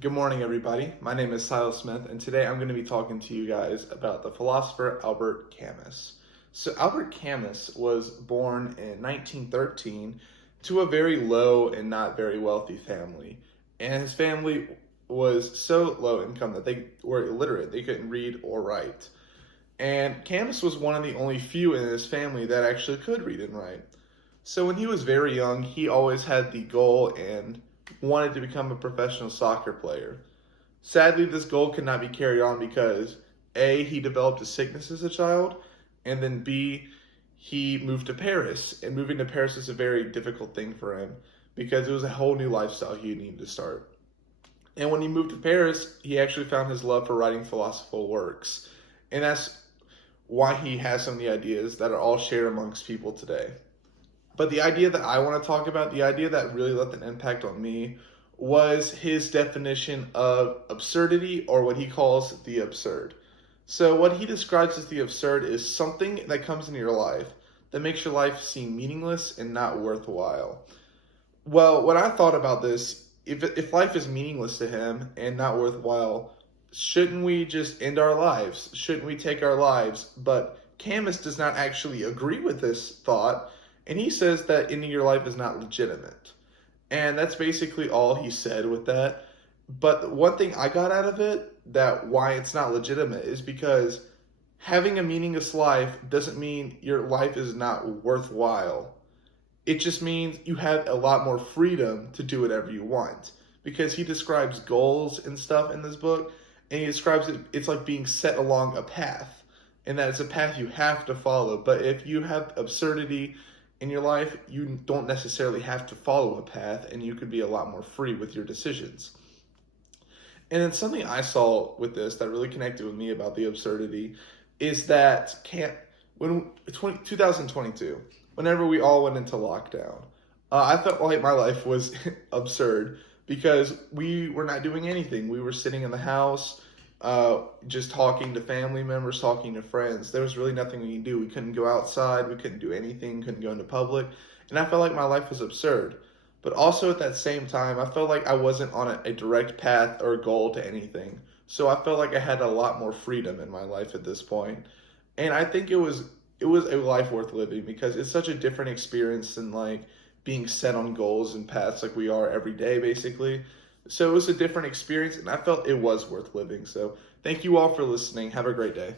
Good morning, everybody. My name is Silas Smith, and today I'm going to be talking to you guys about the philosopher Albert Camus. So, Albert Camus was born in 1913 to a very low and not very wealthy family. And his family was so low income that they were illiterate, they couldn't read or write. And Camus was one of the only few in his family that actually could read and write. So when he was very young, he always had the goal and wanted to become a professional soccer player. Sadly, this goal could not be carried on because A, he developed a sickness as a child, and then B, he moved to Paris. And moving to Paris is a very difficult thing for him because it was a whole new lifestyle he needed to start. And when he moved to Paris, he actually found his love for writing philosophical works. And that's why he has some of the ideas that are all shared amongst people today. But the idea that I want to talk about, the idea that really left an impact on me, was his definition of absurdity, or what he calls the absurd. So, what he describes as the absurd is something that comes into your life that makes your life seem meaningless and not worthwhile. Well, when I thought about this, if life is meaningless to him and not worthwhile, shouldn't we just end our lives? Shouldn't we take our lives? But Camus does not actually agree with this thought, and he says that ending your life is not legitimate. And that's basically all he said with that. But one thing I got out of it, that why it's not legitimate, is because having a meaningless life doesn't mean your life is not worthwhile. It just means you have a lot more freedom to do whatever you want. Because he describes goals and stuff in this book, and he describes it's like being set along a path, and that it's a path you have to follow. But if you have absurdity in your life, you don't necessarily have to follow a path, and you could be a lot more free with your decisions. And then something I saw with this that really connected with me about the absurdity is that 2022, whenever we all went into lockdown, I felt like my life was absurd because we were not doing anything. We were sitting in the house, just talking to family members, talking to friends. There was really nothing we could do. We couldn't go outside. We couldn't do anything. Couldn't go into public. And I felt like my life was absurd. But also at that same time, I felt like I wasn't on a direct path or goal to anything. So I felt like I had a lot more freedom in my life at this point. And I think it was a life worth living because it's such a different experience than like being set on goals and paths like we are every day basically. So it was a different experience and I felt it was worth living. So thank you all for listening. Have a great day.